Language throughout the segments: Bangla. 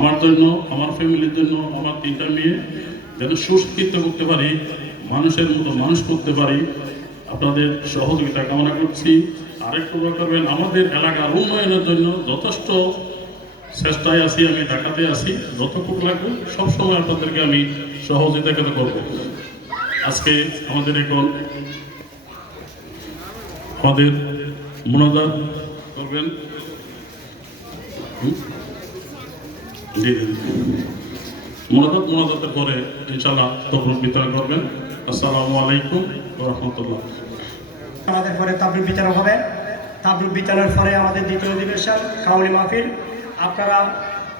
আমার জন্য, আমার ফ্যামিলির জন্য, আমার 3টা মেয়ে যেন সুশিক্ষিত করতে পারি, মানুষের মতো মানুষ করতে পারি, আপনাদের সহযোগিতা কামনা করছি। আরেকটু করবেন, আমাদের এলাকার উন্নয়নের জন্য যথেষ্ট চেষ্টায় আছি, আমি ঢাকাতে আছি, যতটুকু লাগবে সবসময় আপনাদেরকে আমি সহযোগিতা করব। আজকে আমাদের এখন আমাদের মোনাজাত করবেন, মোনাজাতের পরে ইনশাআল্লাহ তখন বিতরণ করবেন। আসসালামু আলাইকুম ওয়া রাহমাতুল্লাহ। আমাদের পরে তাবরুক বিতরণ হবে। তাবরুক বিতরণের পরে আমাদের দ্বিতীয় অধিবেশন কাউলি মাহফিল। আপনারা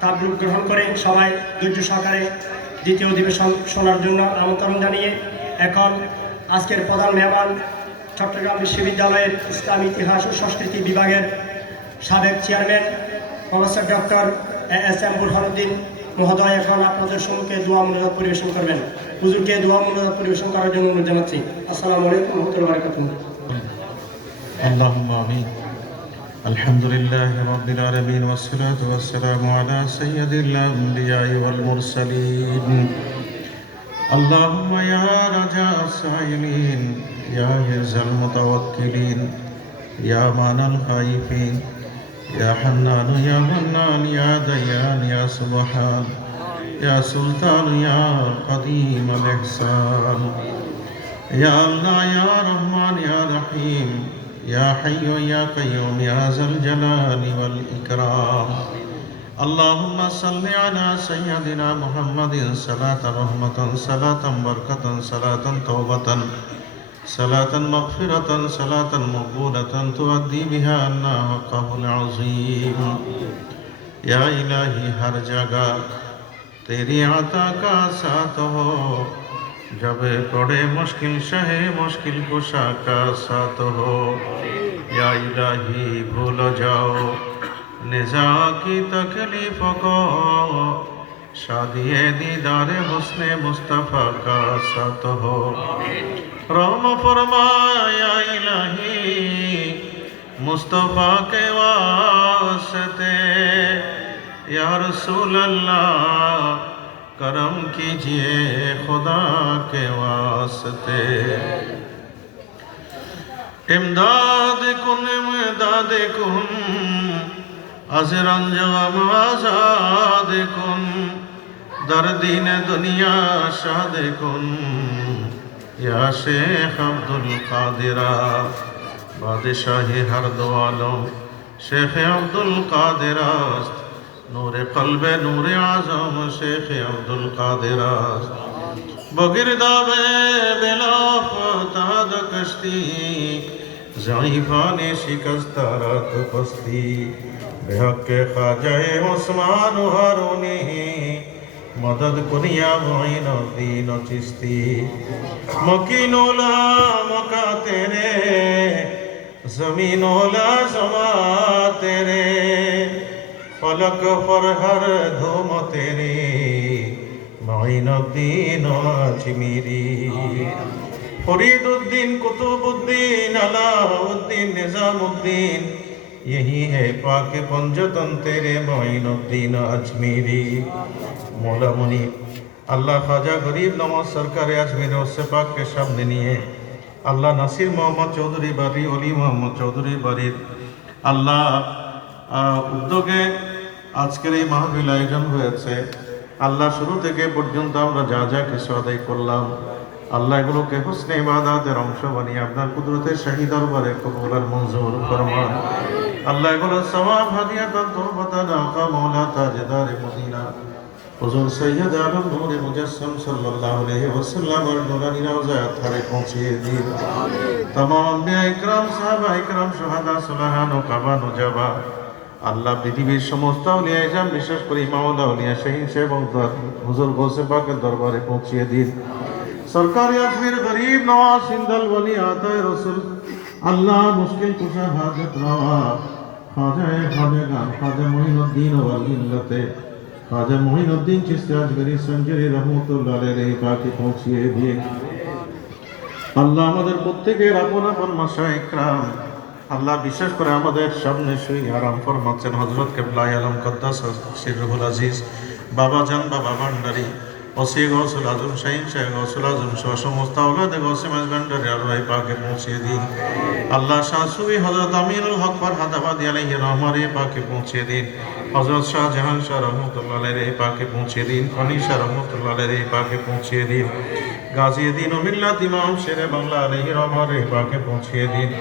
তাবরুক গ্রহণ করে সবাই ধৈর্য সহকারে দ্বিতীয় অধিবেশন শোনার জন্য আমন্ত্রণ জানিয়ে এখন আজকের প্রধান মেহমান চট্টগ্রাম বিশ্ববিদ্যালয়ের ইসলামী ইতিহাস ও সংস্কৃতি বিভাগের সাবেক chairman professor doctor SM. Burhanuddin মহোদয় এখন আপনাদের সম্মুখে দোয়া মুনাজাত পরিবেশন করবেন। হুজুরকে দোয়া মুনাজাত পরিবেশন করার জন্য অনুরোধ জানাচ্ছি। আসসালামু আলাইকুম ওয়া রাহমাতুল্লাহি ওয়া বারাকাতুহু। اللهم آمين. الحمد لله رب العالمين والصلاة والسلام على سيد الأنبياء والمرسلين. اللهم يا رجاء السائلين، يا عز المتوكلين، يا معنى الخائفين، يا حنان يا منان يا ديان يا سبحان يا سلطان يا قديم الإحسان، يا الله يا رحمن يا رحيم، يا حي يا قيوم يا ذا الجلال والإكرام. اللهم صل على سيدنا محمد صلاة رحمة صلاة بركة صلاة توبة صلاة مغفرة صلاة مقبولة تؤدي بها عنا حقه العظيم. या इलाही हर जगह तेरी आता का साथ हो, जब पड़े मुश्किल शहे मुश्किल कुशा का साथ हो। या इलाही भूल जाओ निजा की तकलीफ को, शादिए दीदारे हुस्ने मुस्तफ़ा का साथ हो। रहम फरमाया इलाही मुस्तफ़ा के वास्ते, या रसूल अल्लाह करम कीजिए खुदा के वास्ते। इमदाद कुन इमदाद कुन अज़रंज गम आज़ाद कुन, दर दीन दुनिया शाद कुन, या शेख अब्दुल कादिरा बादशाही हर दो आलम शेख अब्दुल कादिर است, नूर क़ल्ब नूर आज़म शेख अब्दुल कादिर است। बगिरदाबे बेलाफ़ताद कश्ती ज़ईफ़ाने शिकस्ता रात पस्ती, बेहक़्क़े ख़ाजाए उस्मान हारूनी मदद कुनिया मुईनुद्दीन चिश्ती। मकीनोला मका तेरे ज़मीनोला ज़मा तेरे, फलक पर हर धूम तेरी मुईनुद्दीन अजमीरी। फरीदुद्दीन कुतुबुद्दीन अलाउद्दीन निज़ामुद्दीन, यही है पाक पंजतन तेरे मुईनुद्दीन अजमीरी। मौला मुनी अल्लाह ख्वाजा गरीब नवाज सरकार अजमेर उससे पाक के सामने निये আল্লাহ নাসির মোহাম্মদ চৌধুরী বাড়ি, অলি মোহাম্মদ চৌধুরী বাড়ির আল্লাহ উদ্যোগে আজকের এই মাহফিল আয়োজন হয়েছে। আল্লাহ শুরু থেকে পর্যন্ত আমরা যা যা কিছু আদায় করলাম, আল্লাহ এগুলোকে হুসনে ইবাদতের অংশ বানিয়ে আপনার কুদরতের শাহী দরবারে কবুল আর মঞ্জুর ফরমান। আল্লাহ এগুলো সওয়াব হাদিয়াতান তওবাতান আকা মাওলা তাজদার মদিনা হুজুর সৈয়দ আলম নূরে মুজাসসাম সাল্লাল্লাহু আলাইহি ওয়াসাল্লাম और नूरानी रौज़ात थारे पहुंचिए दीन। तमाम अंबिया इकराम साहबा इकराम शुहादा सुलहान ও কাবা নুজাবা আল্লাহ পৃথিবীর সমস্ত আউলিয়া ইজাম বিশেষ করে মাওলা আউলিয়া শাহীন সাহেব এবং হুজুর গৌসে পাকের দরবারে পৌঁছিয়ে দিন। সরকারি আজমির গরিব নওয়াজ সিন্ধল ওলি আতায়ে রাসূল আল্লাহ মুশকিল কুশা হাজত রওয়া খাজায়ে খাজা খাজা মুঈনুদ্দিন ওয়াল মিল্লাতে খাজা মুঈনুদ্দিন চিশতি আজমেরি সঞ্জরি রহমাতুল্লাহ আলাইহি পাকে পৌঁছিয়ে দিন। আল্লাহ আমাদের প্রত্যেকের আপন আপন মাশায়েখ کرام আল্লাহ বিশেষ করে আমাদের সামনে শুয়ে আরাম ফরমাচ্ছেন হযরত কিবলা আলম কদ্দাস সিররুল আজিজ বাবা জান বাবা ভান্ডারী ওসি গৌসুল আজম শাহিন শাহ গৌসুল আজম সহ সমস্ত আওলাদে গৌসে মাঝভান্ডারী আল্লাহ পাকে পৌঁছিয়ে দিন। আল্লাহ শাহ সুবি হযরত আমিনুল হক ফরহাদাবাদী আলাইহি রহমারে পাকে পৌঁছিয়ে দিন। হযরত শাহজাহান শাহ রহমতুল্লাহ আলাইহি পাকে পৌঁছিয়ে দিন। ফনি শাহ রহমতুল্লাহ আলাইহি পাকে পৌঁছিয়ে দিন। গাজীউদ্দিন ও মিল্লাত ইমাম শেরে বাংলা আলাইহি রহমারে পাকে পৌঁছিয়ে দিন।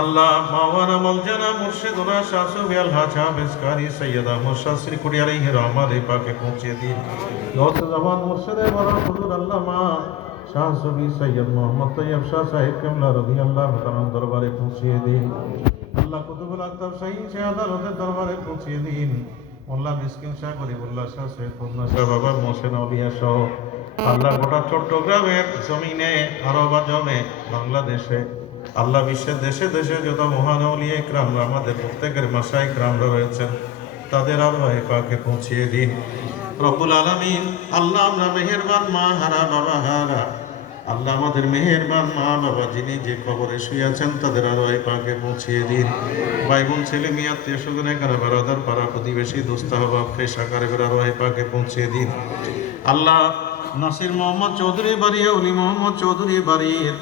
আল্লাহ মাওলানা মৌলানা মুর্শিদুনা শাহ সুবি আলহাজ হাফেজ কারি সৈয়দ আহমদ শাহ শ্রীকুটি আলাইহি রহমারে পাকে পৌঁছিয়ে দিন। গৌস জামান মুর্শিদে বড় হুজুর আল্লামা শাহ সুবি সৈয়দ মোহাম্মদ তৈয়ব শাহ সাহেব কেবলা রাদিয়াল্লাহু তাআলা দরবারে পৌঁছিয়ে দিন। আল্লাহ কুতুবুল আকতাব শাহীন শাহ আদালতের দরবারে পৌঁছিয়ে দিন। মোল্লা মিসকিন শাহ গরিবুল্লাহ শাহ সৈয়দ খুরনা শাহ বাবা মোহসেন আউলিয়া সহ আল্লাহ গোটা চট্টগ্রামের জমিনে আরব আজমে বাংলাদেশে আল্লাহ বিশ্বের দেশে দেশে যত মহান আউলিয়া ইকরাম আমাদের প্রত্যেকের মাশায়েখ ইকরামরা রয়েছেন তাদের আরওয়াহে পাকে পৌঁছিয়ে দিন। রব্বুল আলামিন আল্লাহ আমরা মেহেরবান মা হারা বাবা হারা আল্লাহ আমাদের মেহেরবান মা বাবা যিনি যে কবরে শুয়ে আছেন তাদের আরওয়াহে পাকে পৌঁছিয়ে দিন। ভাই বোন ছেলে মেয়ে আত্মীয় স্বজনে কারা বারাদার পাড়া প্রতিবেশী দোস্ত আহবাব ফেশা কারেবের আরওয়াহে পাকে পৌঁছিয়ে দিন। আল্লাহ নাসির মোহাম্মদ চৌধুরী বাড়ি অলি মোহাম্মদ চৌধুরী বাড়ির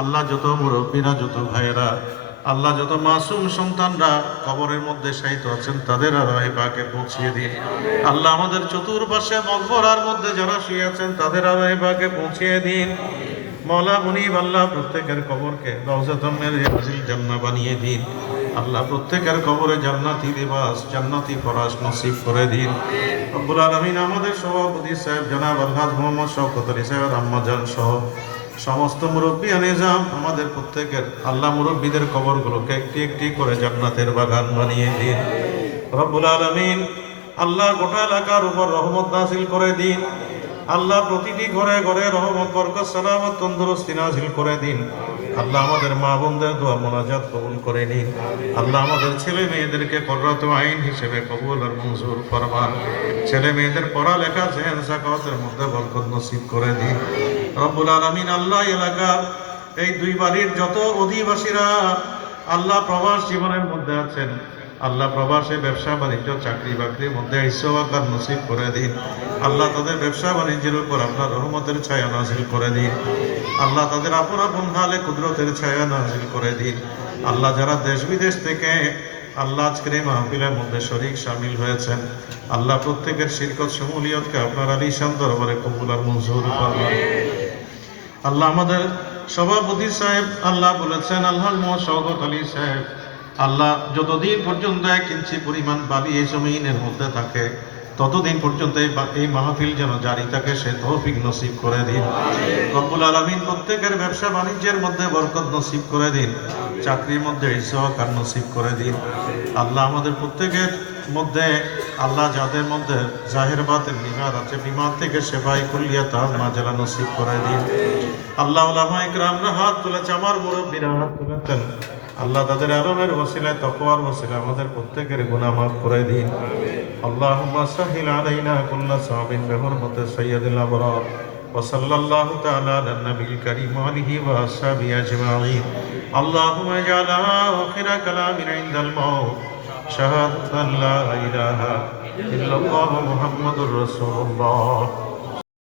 আল্লাহ যত মুরব্বীরা যত ভাইয়েরা আল্লাহ যত মাসুম সন্তানরা কবরের মধ্যে শায়িত আছেন তাদের আরওয়াহে পাকে পৌঁছিয়ে দিন। আল্লাহ আমাদের চতুর্পাশে মগফরার মধ্যে যারা শুয়ে আছেন তাদের আরওয়াহে পাকে পৌঁছিয়ে দিন। মওলা মুনিব আল্লাহ প্রত্যেকের কবরকে রওজাতুম মির রিয়াজিল জান্নাহ বানিয়ে দিন। আল্লাহ প্রত্যেকের কবরে জান্নাতি লিবাস জান্নাতি ফরাশ নসিব করে দিন। রব্বুল আলামিন আমাদের সভাপতি সাহেব জনাব আলহাজ মোহাম্মদ শওকত আলী সাহেব আম্মাজান সহ সমস্ত মুরব্বী নিজাম আমাদের প্রত্যেকের আল্লাহ মুরব্বীদের কবরগুলোকে একটি একটি করে জান্নাতের বাগান বানিয়ে দিন। রব্বুল আলামিন আল্লাহ গোটা এলাকার উপর রহমত নাযিল করে দিন। আল্লাহ প্রতিটি ঘরে ঘরে রহমত বরকত সালামত তন্দুরুস্তি নাযিল করে দিন। আল্লাহ আমাদের মা বোনদের দোয়া মোনাজাত কবুল করে নিন। আল্লাহ আমাদের ছেলে মেয়েদেরকে কুররাতু আইন হিসেবে কবুল আর মঞ্জুর ফরমান। ছেলে মেয়েদের পড়ালেখা জেহেন সাকাওয়াতের মধ্যে বরকত নসিব করে দিন। রব্বুল আলামিন আল্লাহ এলাকার এই দুই বাড়ির যত অধিবাসীরা আল্লাহ প্রবাস জীবনের মধ্যে আছেন আল্লাহ প্রবাসে ব্যবসা বাণিজ্য চাকরি বাকরির মধ্যে ইসওয়াকার নসিব করে দিন। আল্লাহ তাদের ব্যবসা বাণিজ্যের উপর আপনার রহমতের ছায়া নাযিল করে দিন। আল্লাহ তাদের আপন আপন হালে কুদরতের ছায়া নাযিল করে দিন। আল্লাহ যারা দেশ বিদেশ থেকে আল্লাহ আজকের এই মাহফিলের মধ্যে শরীক শামিল হয়েছেন আল্লাহ প্রত্যেকের শিরকত শমুলিয়তকে আপনার আলিশান দরবারে কবুল আর মঞ্জুর ফরমান। আল্লাহ আমাদের সভাপতি সাহেব আল্লাহ বলেছেন আল্লাহ মোহাম্মদ শওকত আলী সাহেব আল্লাহ যতদিন পর্যন্ত 1 ইঞ্চি পরিমাণ বালি এই জমিনের মধ্যে থাকে ততদিন পর্যন্ত এই মাহফিল যেন জারি থাকে সে তৌফিক নসিব করে দিন। রব্বুল আলামিন প্রত্যেকের ব্যবসা বাণিজ্যের মধ্যে বরকত নসিব করে দিন। চাকরির মধ্যে ইসওয়াকার নসিব করে দিন। আল্লাহ আমাদের প্রত্যেকের মধ্যে আল্লাহ যাদের মধ্যে জাহের বাতের বিমার আছে বিমার থেকে সেবাই কুল্লিয়াত মাজলা নসিব করে দিন। আল্লাহ উলামা ইকরামরা হাত তুলেছে আমার মুরব্বীরা হাত তুলেছেন আল্লাহ তাদের আলমের ওসিলায় তাকওয়ার ওসিলায় আমাদের প্রত্যেকের গুনাহ মাফ করে দিন। আল্লাহুম্মা সাহিল আলাইনা কুল্লা সাবিন বিহুরমতি সাইয়্যিদিল আবরার ওয়া সাল্লাল্লাহু তাআলা আলা নবিল কারীম ওয়া আলিহি ওয়া আসহাবিহি আজমাইন। আল্লাহুম্মা ইজআল আখিরা কালামিনা ইনদাল মাউত শাহাদাতান লা ইলাহা ইল্লাল্লাহু মুহাম্মাদুর রাসূলুল্লাহ।